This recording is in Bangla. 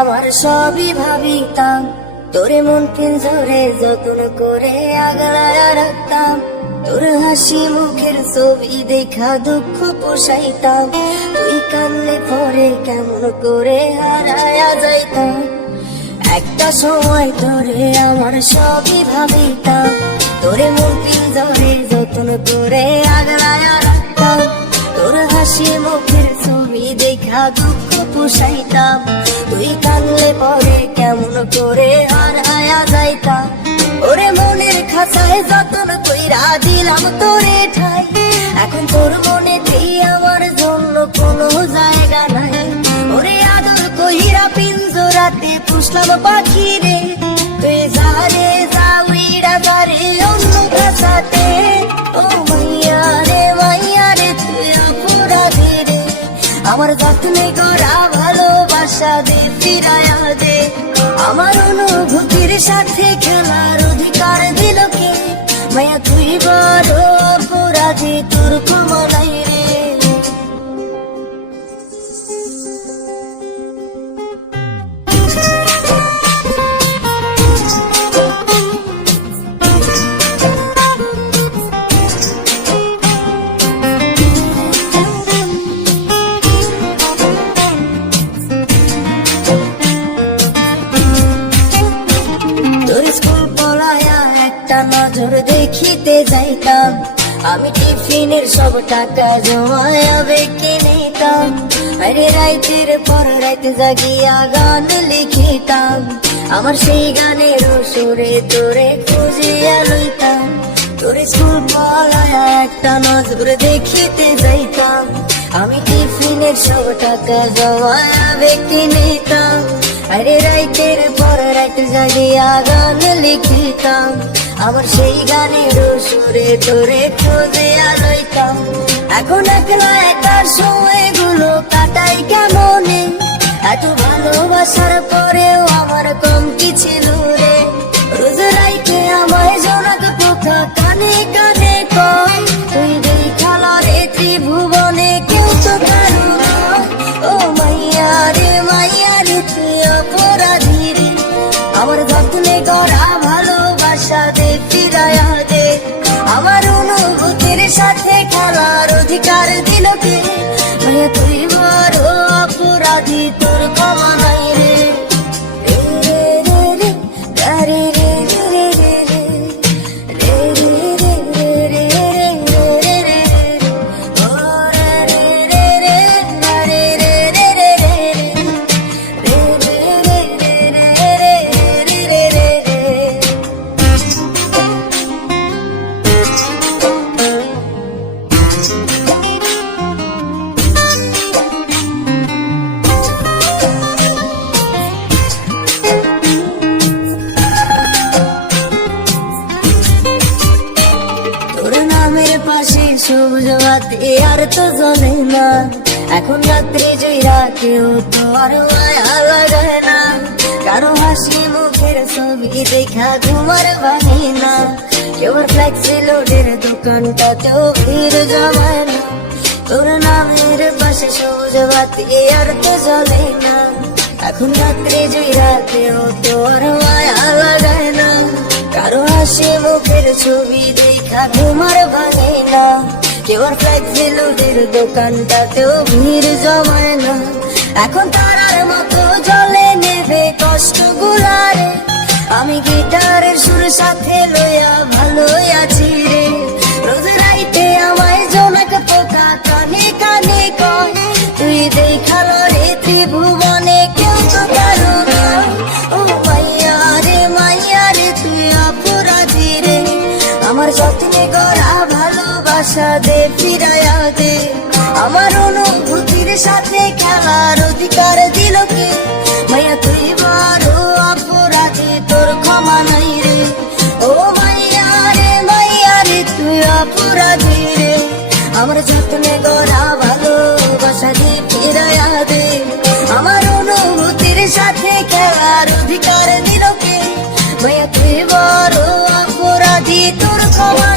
আমার সবই ভাবিতাম, তোরে মন পিঞ্জরে যত্ন করে আগলায় রাখতাম। তোর হাসি মুখের ছবি দেখা দুঃখ পোষাইতাম, তুই কানলে পরে কেমন করে হারায়া যাইতাম। একটা সময় তোরে আমার সবই ভাবিতাম, তোরে মন পিঞ্জরে যত্ন করে আগলায় রাখতাম। তোর হাসি মুখের ছবি দেখা দুঃখ পোষাইতাম, তুই কানলে পরে কেমন করে হারায়া যাইতাম। ওরে মনের খাঁচায় যতন কইরা দিলাম তোরে ঠাই, এখন তোর মনেতেই আমার জন্য কোনো জায়গা নাই। ওরে আদর কইরা পিঞ্জরাতে পুষলাম পাখি রে, তুই যারে যাওইরা যারে অন্য খাঁচাতে। ও মাইয়া রে তুই অপরাধী রে, আমার যত্নে করা ভালোবাসা দে ফিরায়া দে। আমার অনুভূতির সাথে খেলার অধিকার দিল কে, মায়া তুই বড় অপরাধী, তোর ক্ষমা নাই রে। নজর দেখিতে যাইতাম, আমি টিফিনের সব টাকা জমায়া বেঁকে নিতাম। আরে রাইতের পর রাইত জাগিয়া গান লিখিতাম, আমার সেই গানের সুরে তোরে খুঁজিয়া লইতাম। তোরে স্কুল পলায়া একটা নজর দেখিতে যাইতাম, আমি টিফিনের সব টাকা জমায়া বেঁকে নিতাম। আরে রাইতের পর রাইত জাগিয়া গান লিখিতাম, আমার সেই গানের সুরে তোরে খুঁজিয়া লইতাম। এখন একলা একার সময়গুলো কাটাই কেমনে, এত ভালোবাসার পরেও আমার কম কি ছিল রে। রোজ রাইতে আমায় জোনাক পোকা কানে কানে কয়, তুই দেখালা রে ত্রিভুবনে কেউ তো কারো নয়। ও মাইয়া রে তুই অপরাধী রে, আমার যত্নে করা ভালোবাসা দে ফিরায়া দে। আমার অনুভূতির সাথে খেলার অধিকার দিল কে, মায়া তুই বড় অপরাধী, তোর ক্ষমা নাই রে। পাশে সবুজ বাতি আর তো জ্বলে না, এখন রাত্রি জয়রা কেউ তো আর মায়া লাগায় না। কারো হাসি মুখের ছবি দেখা ঘুমার ভাঙে না, কেউ ফ্লেক্সি লোডের দোকানটাতেও ভিড় জমায় না। তোর নামের পাশে সবুজ বাতি আর তো জ্বলে না, এখন রাত্রি জয়রা কেউ তো আর মায়া লাগায় না। কারো হাসি মুখের ছবি দেখা ঘুমার ভাঙে না, কেউ ফ্লেক্সি লোডের দোকানটাতেও ভিড় জমায় না। এখন তারার মতো জলে নেবে কষ্ট গুলারে, আমি গিটারের সুর সাথে লইয়া ভালোই আছি রে। রোজ রাইতে আমায় জোনাক পোকা কানে কানে কয়, তুই দেখালো রে ত্রিভুবনে কেউ তো কারো নয়। ও মাইয়া রে তুই অপরাধী রে, আমার যত্নে করা ভালোবাসা দে ফিরায়া দে। আমার অনুভূতির সাথে খেলার অধিকার দিল কে, মায়া তুই বড় অপরাধী, তোর ক্ষমা নাই রে। ও মাইয়া রে তুই অপরাধী রে, আমার যত্নে করা ভালোবাসা দে ফিরায়া দে। আমার অনুভূতির সাথে খেলার অধিকার দিল কে, মায়া তুই বড় অপরাধী, তোর ক্ষমা